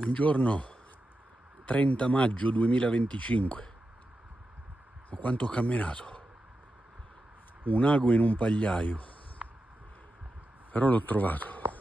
Buongiorno, 30 maggio 2025. Ma quanto ho camminato? Un ago in un pagliaio. Però l'ho trovato.